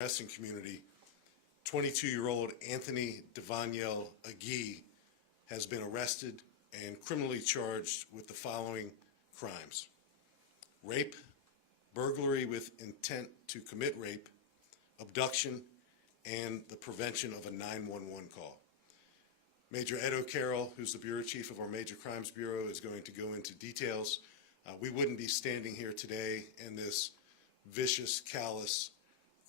Reston community, 22-year-old Anthony Devaniel Agee has been arrested and criminally charged with the following crimes: rape, burglary with intent to commit rape, abduction, and the prevention of a 911 call. Major Ed O'Carroll, who's the Bureau Chief of our Major Crimes Bureau, is going to go into details. We wouldn't be standing here today and this vicious, callous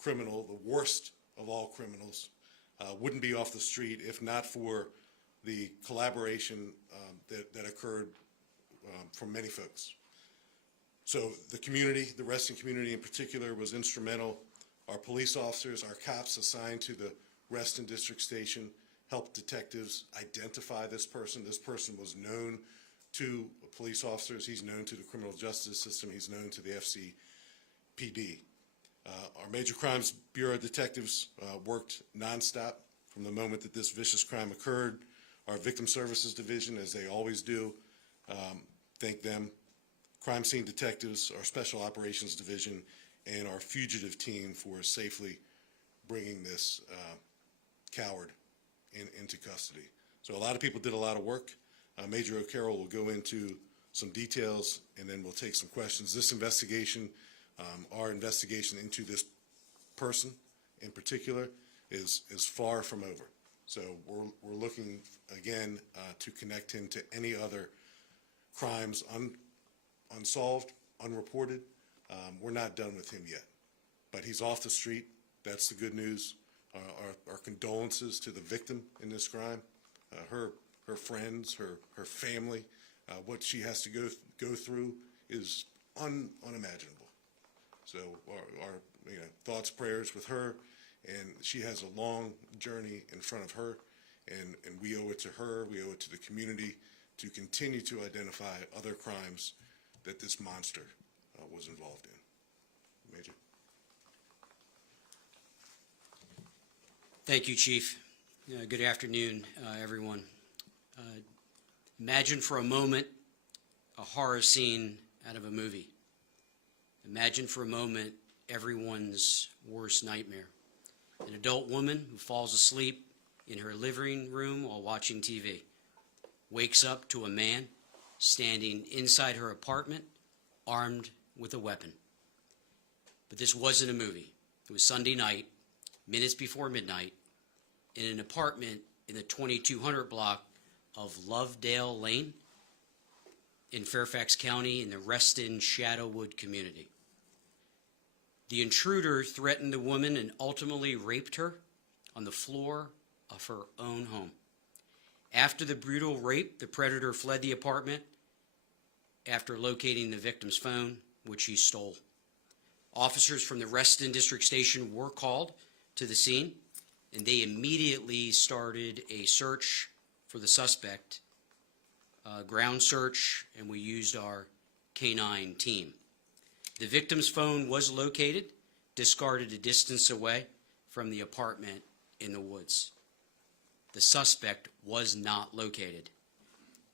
criminal, the worst of all criminals, wouldn't be off the street if not for the collaboration that occurred from many folks. So the community, the Reston community in particular, was instrumental. Our police officers, our cops assigned to the Reston District Station helped detectives identify this person. This person was known to police officers. He's known to the criminal justice system. He's known to the FCPD. Our Major Crimes Bureau detectives worked nonstop from the moment that this vicious crime occurred. Our Victim Services Division, as they always do, thank them. Crime Scene Detectives, our Special Operations Division, and our fugitive team for safely bringing this coward into custody. So a lot of people did a lot of work. Major O'Carroll will go into some details, and then we'll take some questions. This investigation, our investigation into this person in particular, is far from over. So we're looking again to connect him to any other crimes unsolved, unreported. We're not done with him yet, but he's off the street. That's the good news. Our condolences to the victim in this crime, her friends, her family. What she has to go through is unimaginable. So our thoughts, prayers with her, and she has a long journey in front of her, and we owe it to her, we owe it to the community to continue to identify other crimes that this monster was involved in. Major. Thank you, Chief. Good afternoon, everyone. Imagine for a moment a horror scene out of a movie. Imagine for a moment everyone's worst nightmare. An adult woman who falls asleep in her living room while watching TV, wakes up to a man standing inside her apartment, armed with a weapon. But this wasn't a movie. It was Sunday night, minutes before midnight, in an apartment in the 2200 block of Lovedale Lane in Fairfax County in the Reston Shadowwood community. The intruder threatened the woman and ultimately raped her on the floor of her own home. After the brutal rape, the predator fled the apartment after locating the victim's phone, which he stole. Officers from the Reston District Station were called to the scene, and they immediately started a search for the suspect, ground search, and we used our canine team. The victim's phone was located, discarded a distance away from the apartment in the woods. The suspect was not located.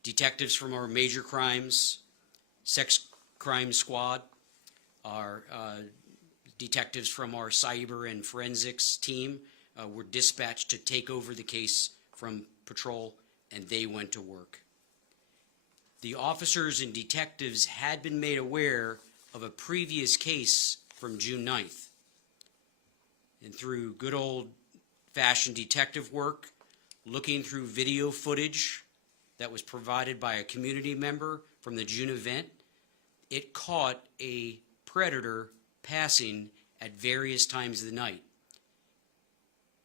Detectives from our Major Crimes Sex Crime Squad, our detectives from our cyber and forensics team were dispatched to take over the case from patrol, and they went to work. The officers and detectives had been made aware of a previous case from June 9th. And through good old-fashioned detective work, looking through video footage that was provided by a community member from the June event, it caught a predator passing at various times of the night.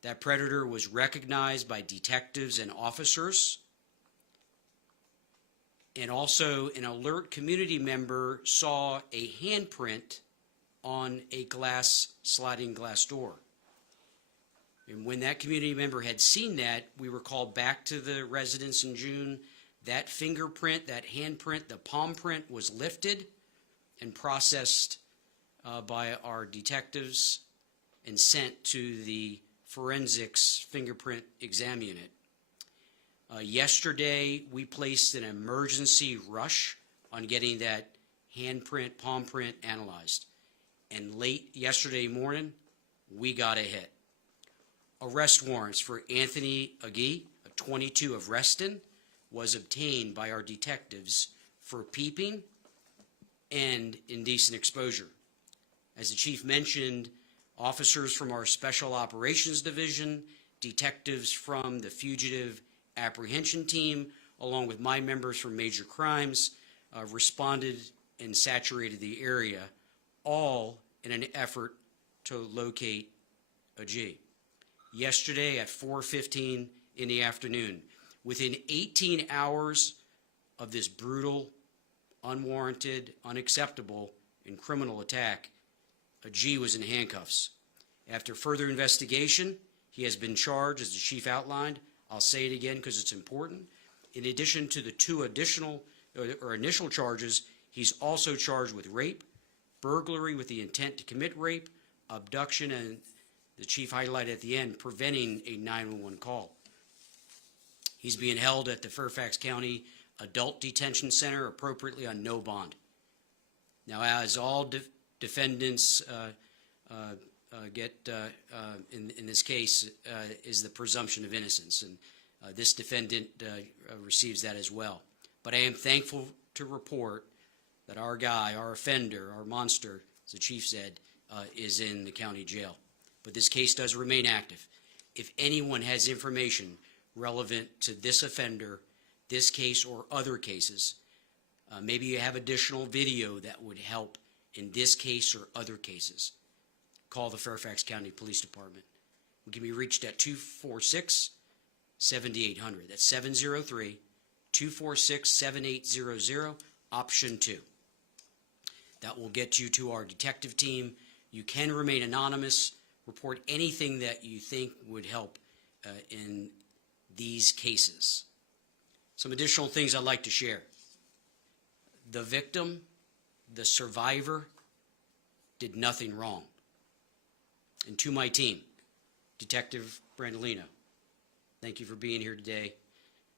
That predator was recognized by detectives and officers, and also an alert community member saw a handprint on a sliding glass door. And when that community member had seen that, we were called back to the residence in June. That fingerprint, that handprint, the palm print was lifted and processed by our detectives and sent to the forensics fingerprint exam unit. Yesterday, we placed an emergency rush on getting that handprint, palm print analyzed. And late yesterday morning, we got a hit. Arrest warrants for Anthony Agee, 22 of Reston, was obtained by our detectives for peeping and indecent exposure. As the chief mentioned, officers from our Special Operations Division, detectives from the Fugitive Apprehension Team, along with my members from Major Crimes, responded and saturated the area, all in an effort to locate Agee. Yesterday at 4:15 in the afternoon, within 18 hours of this brutal, unwarranted, unacceptable, and criminal attack, Agee was in handcuffs. After further investigation, he has been charged, as the chief outlined. I'll say it again because it's important. In addition to the two initial charges, he's also charged with rape, burglary with the intent to commit rape, abduction, and the chief highlighted at the end, preventing a 911 call. He's being held at the Fairfax County Adult Detention Center, appropriately on no bond. Now, as all defendants get in this case, is the presumption of innocence, and this defendant receives that as well. But I am thankful to report that our guy, our offender, our monster, as the chief said, is in the county jail. But this case does remain active. If anyone has information relevant to this offender, this case, or other cases, maybe you have additional video that would help in this case or other cases, call the Fairfax County Police Department. We can be reached at 246-7800. That's 703-246-7800, option 2. That will get you to our detective team. You can remain anonymous. Report anything that you think would help in these cases. Some additional things I'd like to share. The victim, the survivor, did nothing wrong. And to my team, Detective Brandolino, thank you for being here today.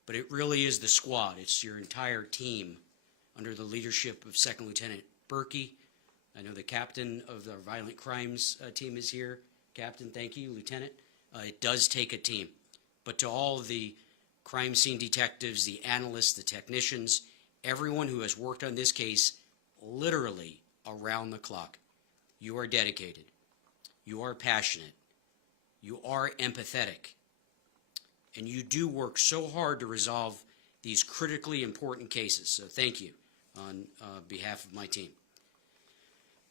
But it really is the squad. It's your entire team under the leadership of Second Lieutenant Berkey. I know the captain of the violent crimes team is here. Captain, thank you. Lieutenant, it does take a team. But to all the crime scene detectives, the analysts, the technicians, everyone who has worked on this case literally around the clock, you are dedicated. You are passionate. You are empathetic. And you do work so hard to resolve these critically important cases. So thank you on behalf of my team.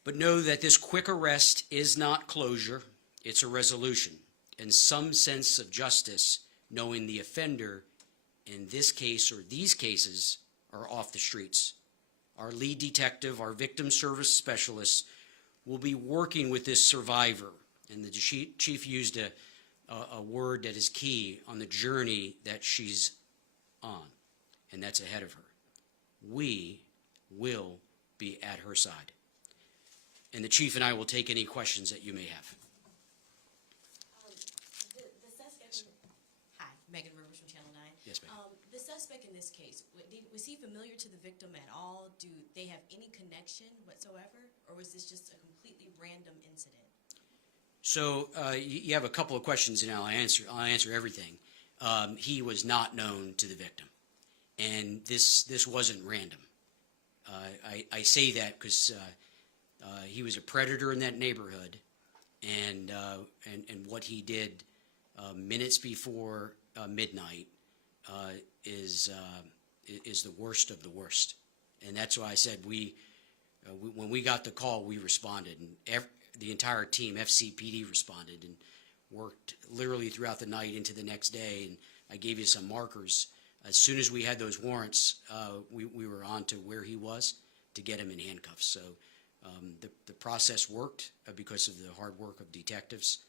But know that this quick arrest is not closure. It's a resolution and some sense of justice, knowing the offender in this case or these cases are off the streets. Our lead detective, our victim service specialist, will be working with this survivor. And the chief used a word that is key on the journey that she's on, and that's ahead of her. We will be at her side. And the chief and I will take any questions that you may have. The suspect. Hi, Megan Rivers from Channel 9. Yes, ma'am. The suspect in this case, was he familiar to the victim at all? Do they have any connection whatsoever? Or was this just a completely random incident? So you have a couple of questions, and I'll answer everything. He was not known to the victim, and this wasn't random. I say that because he was a predator in that neighborhood, and what he did minutes before midnight is the worst of the worst, and that's why I said when we got the call, we responded, and the entire team, FCPD, responded and worked literally throughout the night into the next day. And I gave you some markers. As soon as we had those warrants, we were on to where he was to get him in handcuffs. So the process worked because of the hard work of detectives.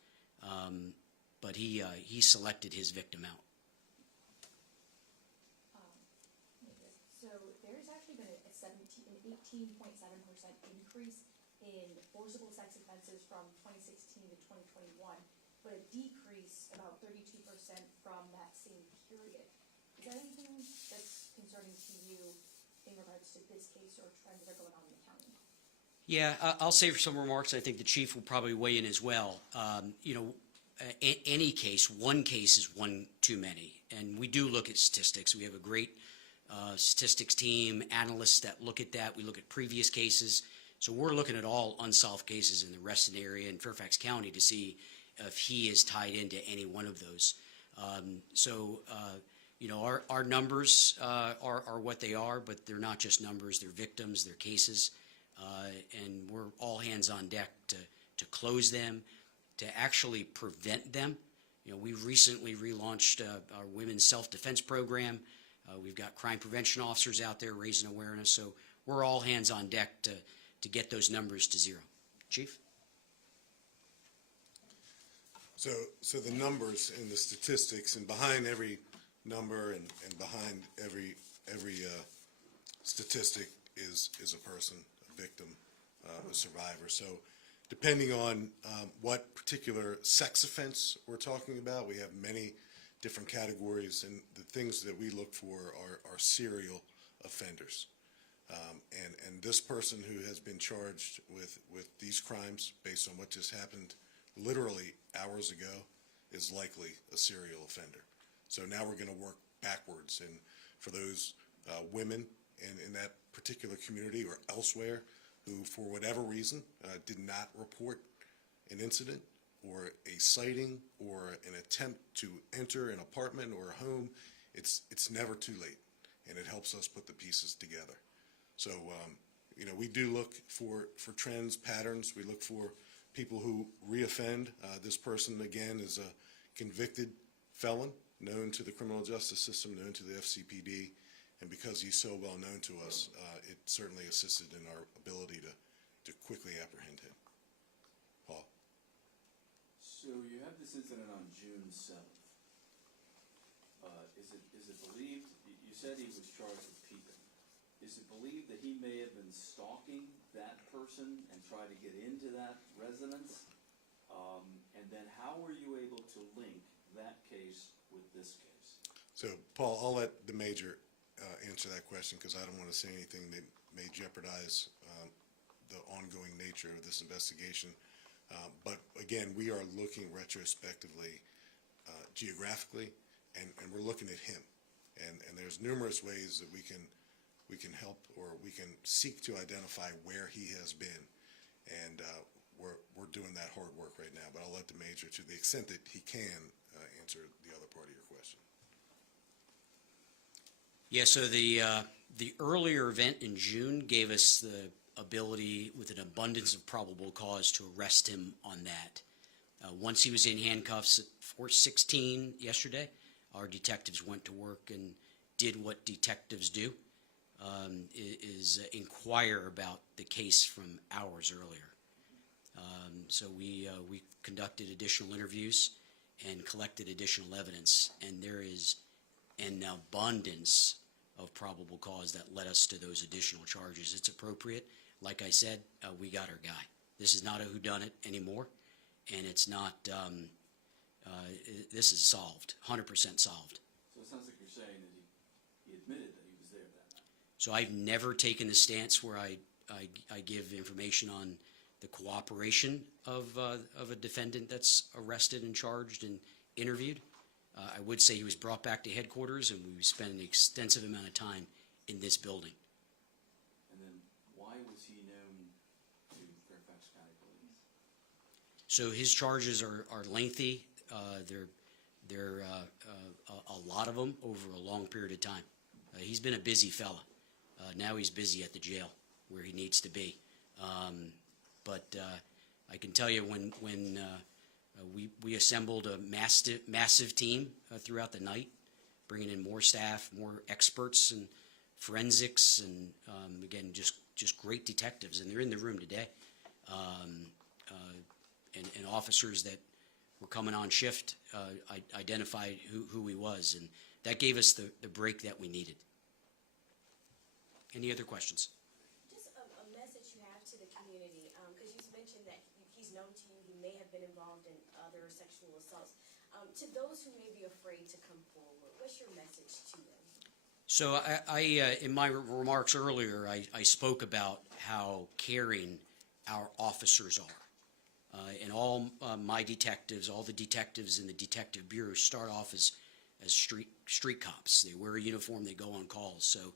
But he selected his victim out. So there's actually been an 18.7% increase in forcible sex offenses from 2016 to 2021, but a decrease about 32% from that same period. Is that anything that's concerning to you in regards to this case or trends that are going on in the county? Yeah, I'll save some remarks. I think the chief will probably weigh in as well. Any case, one case is one too many. And we do look at statistics. We have a great statistics team, analysts that look at that. We look at previous cases. So we're looking at all unsolved cases in the Reston area and Fairfax County to see if he is tied into any one of those. Our numbers are what they are, but they're not just numbers. They're victims, they're cases. And we're all hands on deck to close them, to actually prevent them. We've recently relaunched our women's self-defense program. We've got crime prevention officers out there raising awareness. So we're all hands on deck to get those numbers to zero. Chief? So the numbers and the statistics, and behind every number and behind every statistic is a person, a victim, a survivor. So depending on what particular sex offense we're talking about, we have many different categories, and the things that we look for are serial offenders. And this person who has been charged with these crimes based on what just happened literally hours ago is likely a serial offender. So now we're going to work backwards, and for those women in that particular community or elsewhere who, for whatever reason, did not report an incident or a sighting or an attempt to enter an apartment or a home, it's never too late, and it helps us put the pieces together. So, we do look for trends, patterns. We look for people who reoffend. This person, again, is a convicted felon, known to the criminal justice system, known to the FCPD, and because he's so well known to us, it certainly assisted in our ability to quickly apprehend him. Paul? So you have this incident on June 7th. Is it believed, you said he was charged with peeping. Is it believed that he may have been stalking that person and tried to get into that residence? And then how were you able to link that case with this case? So, Paul, I'll let the major answer that question, because I don't want to say anything that may jeopardize the ongoing nature of this investigation. But again, we are looking retrospectively, geographically, and we're looking at him. And there's numerous ways that we can help, or we can seek to identify where he has been. And we're doing that hard work right now. But I'll let the major, to the extent that he can, answer the other part of your question. Yeah, so the earlier event in June gave us the ability, with an abundance of probable cause, to arrest him on that. Once he was in handcuffs at 4:16 yesterday, our detectives went to work and did what detectives do, is inquire about the case from hours earlier. So we conducted additional interviews and collected additional evidence, and there is an abundance of probable cause that led us to those additional charges. It's appropriate. Like I said, we got our guy. This is not a whodunit anymore, and it's not, this is solved, 100% solved. So it sounds like you're saying that he admitted that he was there that night. So I've never taken the stance where I give information on the cooperation of a defendant that's arrested and charged and interviewed. I would say he was brought back to headquarters, and we spent an extensive amount of time in this building. And then why was he known to Fairfax County Police? So his charges are lengthy. They're a lot of them over a long period of time. He's been a busy fella. Now he's busy at the jail where he needs to be. But I can tell you when we assembled a massive team throughout the night, bringing in more staff, more experts and forensics, and again, just great detectives, and they're in the room today, and officers that were coming on shift identified who he was, and that gave us the break that we needed. Any other questions? Just a message you have to the community, because you mentioned that he's known to you, he may have been involved in other sexual assaults. To those who may be afraid to come forward, what's your message to them? So I in my remarks earlier, I spoke about how caring our officers are. And all my detectives, all the detectives in the Detective Bureau start off as street cops. They wear a uniform, they go on calls. So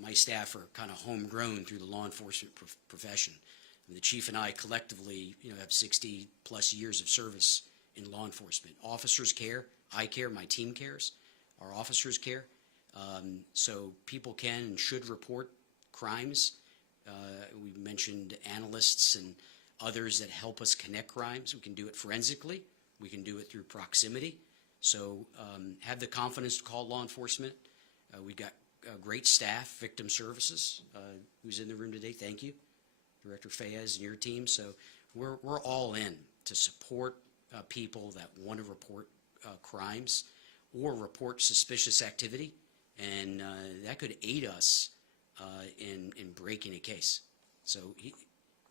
my staff are kind of homegrown through the law enforcement profession. And the chief and I collectively, have 60-plus years of service in law enforcement. Officers care, I care, my team cares, our officers care. So people can and should report crimes. We mentioned analysts and others that help us connect crimes. We can do it forensically. We can do it through proximity. So have the confidence to call law enforcement. We've got great staff, victim services, who's in the room today. Thank you, Director Fayez and your team. So we're all in to support people that want to report crimes or report suspicious activity, and that could aid us in breaking a case. So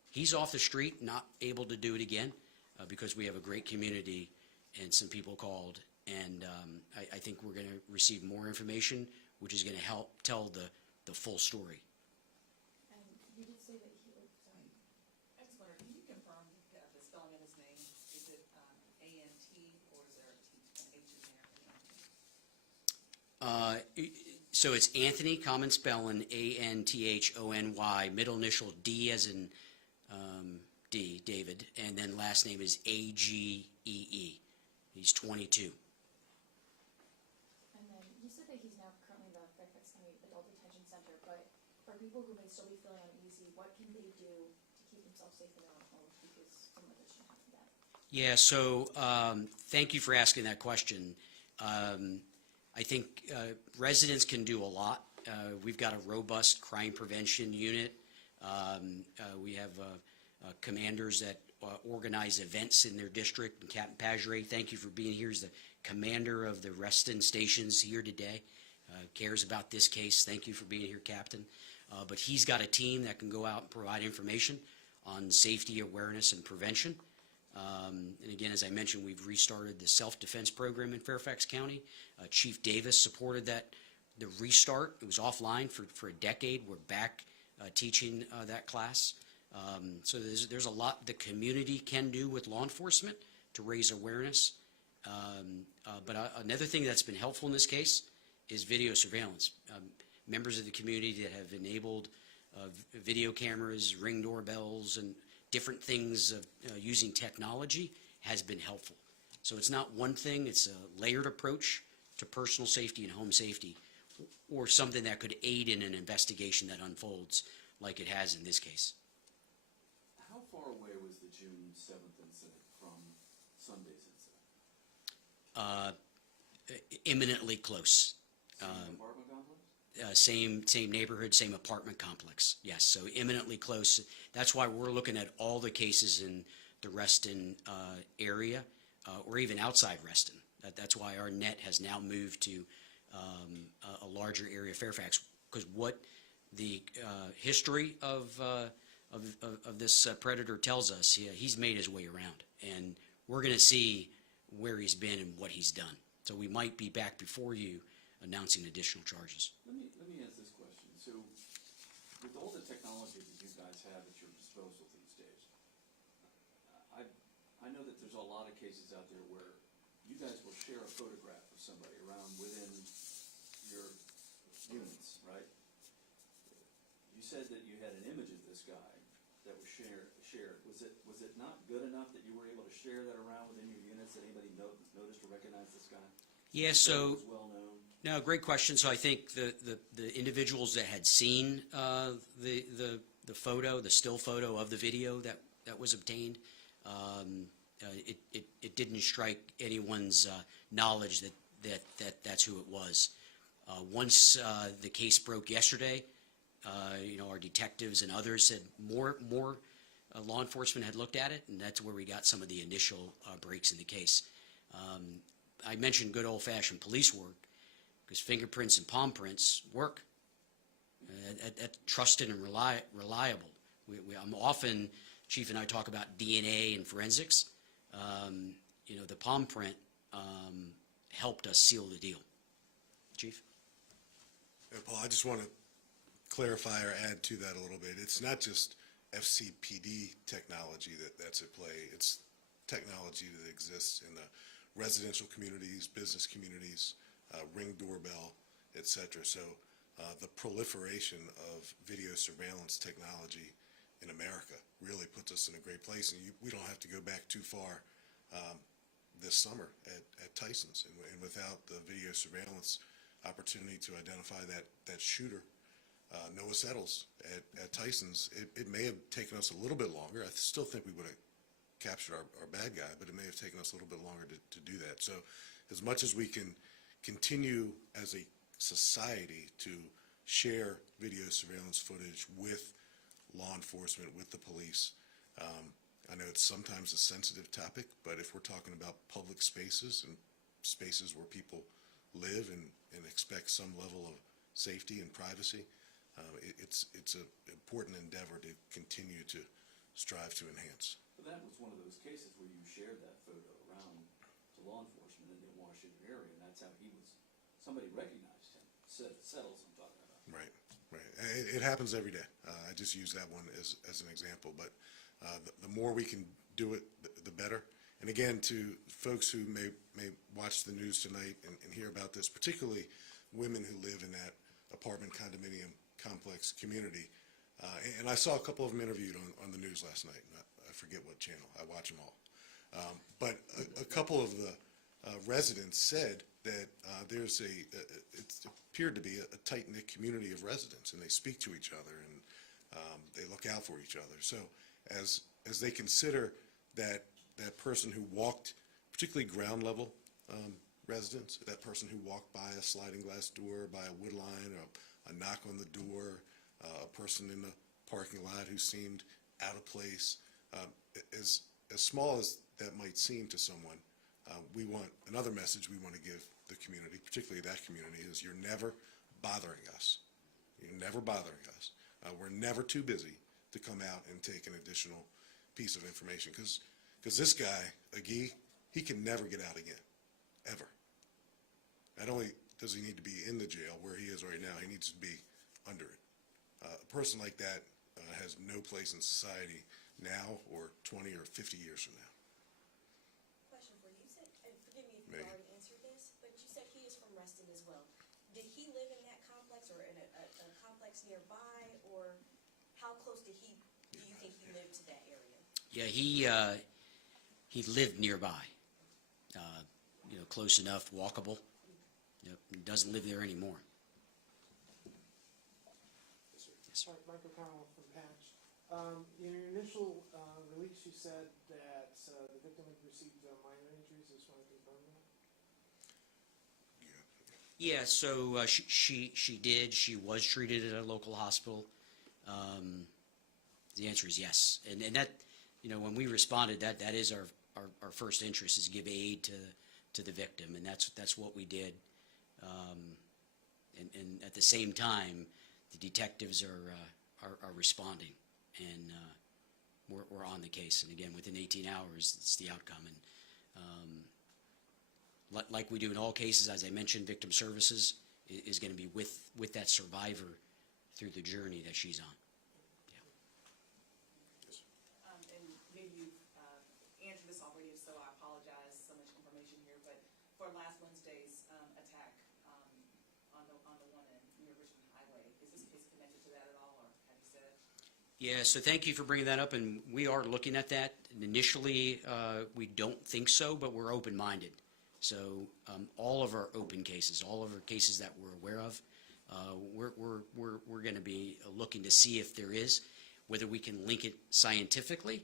he's off the street, not able to do it again, because we have a great community and some people called, and I think we're going to receive more information, which is going to help tell the full story. And you did say that he, sorry. I just wondered, can you confirm the spelling of his name? Is it A-N-T or is there an H in there? So it's Anthony, common spelling, A-N-T-H-O-N-Y, middle initial D as in D, David, and then last name is A-G-E-E. He's 22. And then you said that he's now currently in the Fairfax County Adult Detention Center, but for people who may still be feeling uneasy, what can they do to keep themselves safe in their own homes, because some of this shouldn't happen to them? Yeah, so thank you for asking that question. I think residents can do a lot. We've got a robust crime prevention unit. We have commanders that organize events in their district. And Captain Pagere, thank you for being here. He's the commander of the Reston stations here today. Cares about this case. Thank you for being here, Captain. But he's got a team that can go out and provide information on safety, awareness, and prevention. And again, as I mentioned, we've restarted the self-defense program in Fairfax County. Chief Davis supported the restart. It was offline for a decade. We're back teaching that class. So there's a lot the community can do with law enforcement to raise awareness. But another thing that's been helpful in this case is video surveillance. Members of the community that have enabled video cameras, Ring doorbells, and different things of using technology has been helpful. So it's not one thing, it's a layered approach to personal safety and home safety, or something that could aid in an investigation that unfolds like it has in this case. How far away was the June 7th incident from Sunday's incident? Imminently close. Same apartment complex? Same neighborhood, same apartment complex. Yes, so imminently close. That's why we're looking at all the cases in the Reston area, or even outside Reston. That's why our net has now moved to a larger area of Fairfax, because what the history of this predator tells us, he's made his way around, and we're going to see where he's been and what he's done. So we might be back before you announcing additional charges. Let me ask this question. So, with all the technology that you guys have at your disposal these days, I know that there's a lot of cases out there where you guys will share a photograph of somebody around within your units, right? You said that you had an image of this guy that was shared. Was it not good enough that you were able to share that around within your units, that anybody noticed or recognized this guy? Yeah, So so it was well known. no, great question. So I think the individuals that had seen the photo, the still photo of the video that was obtained, it didn't strike anyone's knowledge that's who it was. Once the case broke yesterday, our detectives and others said more law enforcement had looked at it, and that's where we got some of the initial breaks in the case. I mentioned good old-fashioned police work, because fingerprints and palm prints work. That's trusted and reliable. I'm often, Chief and I talk about DNA and forensics. The palm print helped us seal the deal. Chief? Paul, I just want to clarify or add to that a little bit. It's not just FCPD technology that's at play. It's technology that exists in the residential communities, business communities, Ring doorbell, et cetera. So the proliferation of video surveillance technology in America really puts us in a great place. And we don't have to go back too far this summer at Tyson's. And without the video surveillance opportunity to identify that shooter, Noah Settles at Tyson's, it may have taken us a little bit longer. I still think we would have captured our bad guy, but it may have taken us a little bit longer to do that. So as much as we can continue as a society to share video surveillance footage with law enforcement, with the police, I know it's sometimes a sensitive topic, but if we're talking about public spaces and spaces where people live and expect some level of safety and privacy, it's an important endeavor to continue to strive to enhance. But that was one of those cases where you shared that photo around to law enforcement in the Washington area, and that's how somebody recognized him. Settles, I'm talking about. Right. It happens every day. I just use that one as an example, but the more we can do it, the better. And again, to folks who may watch the news tonight and hear about this, particularly women who live in that apartment condominium complex community, and I saw a couple of them interviewed on the news last night. I forget what channel. I watch them all. But a couple of the residents said that it appeared to be a tight-knit community of residents, and they speak to each other and they look out for each other. So as they consider that person who walked, particularly ground level residents, that person who walked by a sliding glass door, by a wood line, or a knock on the door, a person in the parking lot who seemed out of place, as small as that might seem to someone, another message we want to give the community, particularly that community, is you're never bothering us. You're never bothering us. We're never too busy to come out and take an additional piece of information, because this guy, Agee, he can never get out again, ever. Not only does he need to be in the jail where he is right now, he needs to be under it. A person like that has no place in society now or 20 or 50 years from now. Question for you. You said, and forgive me if you Megan. already answered this, but you said he is from Reston as well. Did he live in that complex or in a complex nearby, or how close do you think he lived to that area? Yeah, he lived nearby, close enough, walkable. Yep, he doesn't live there anymore. Yes, sir. Michael Connell from Patch. In your initial release, you said that the victim had received minor injuries. I just want to confirm that. Yeah, so she did. She was treated at a local hospital. The answer is yes, and that, when we responded, that is our first interest, is to give aid to the victim, and that's what we did. And at the same time, the detectives are responding, and we're on the case. And again, within 18 hours, it's the outcome. And like we do in all cases, as I mentioned, victim services is going to be with that survivor through the journey that she's on. And maybe you've answered this already, so I apologize, so much information here, but for last Wednesday's attack on the one near Richmond Highway, is this case connected to that at all, or have you said? Yeah, so thank you for bringing that up, and we are looking at that. Initially, we don't think so, but we're open-minded. So all of our open cases, all of our cases that we're aware of, we're going to be looking to see if there is, whether we can link it scientifically.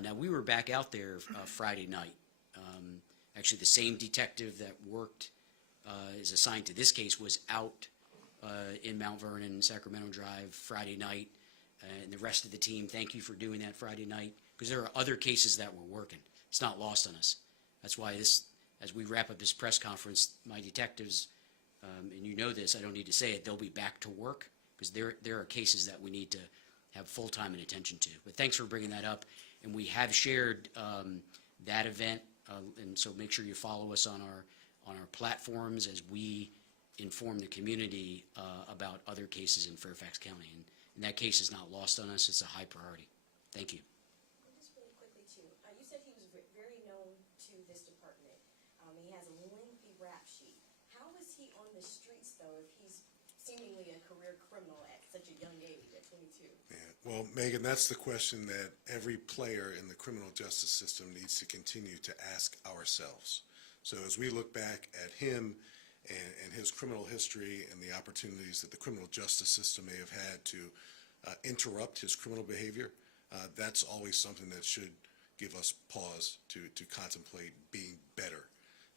Now, we were back out there Friday night. Actually, the same detective that worked, is assigned to this case, was out in Mount Vernon, Sacramento Drive, Friday night. And the rest of the team, thank you for doing that Friday night, because there are other cases that we're working. It's not lost on us. That's why as we wrap up this press conference, my detectives, and you know this, I don't need to say it, they'll be back to work, because there are cases that we need to have full time and attention to. But thanks for bringing that up, and we have shared that event, and so make sure you follow us on our platforms as we inform the community about other cases in Fairfax County. And that case is not lost on us. It's a high priority. Thank you. And just really quickly too, you said he was very known to this department. He has a lengthy rap sheet. How is he on the streets though if he's seemingly a career criminal at such a young age, at 22? Yeah, well, Megan, that's the question that every player in the criminal justice system needs to continue to ask ourselves. So as we look back at him and his criminal history and the opportunities that the criminal justice system may have had to interrupt his criminal behavior, that's always something that should give us pause to contemplate being better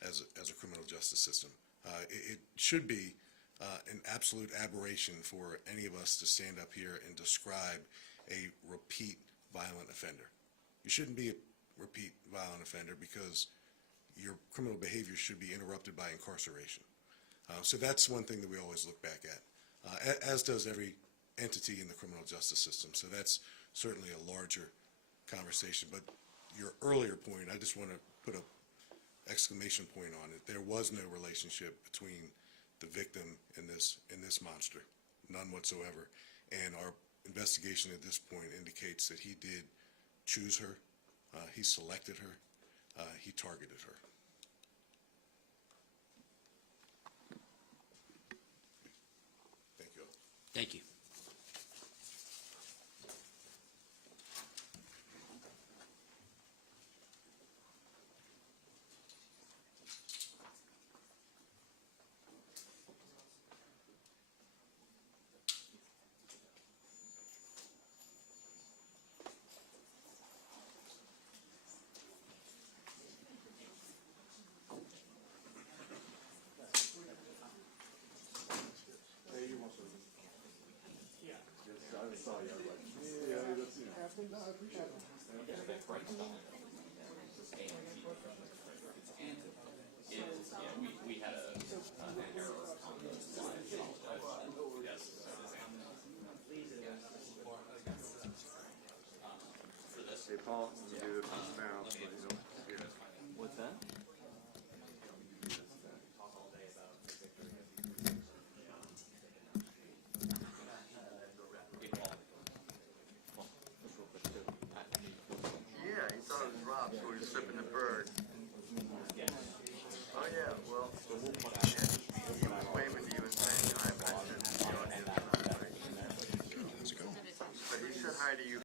as a criminal justice system. It should be an absolute aberration for any of us to stand up here and describe a repeat violent offender. You shouldn't be a repeat violent offender because your criminal behavior should be interrupted by incarceration. So that's one thing that we always look back at, as does every entity in the criminal justice system. So that's certainly a larger conversation. But your earlier point, I just want to put an exclamation point on it. There was no relationship between the victim and this monster, none whatsoever. And our investigation at this point indicates that he did choose her, he selected her, he targeted her. Thank you. Thank you. Hey, Paul, you do this now, so you don't forget. What's that?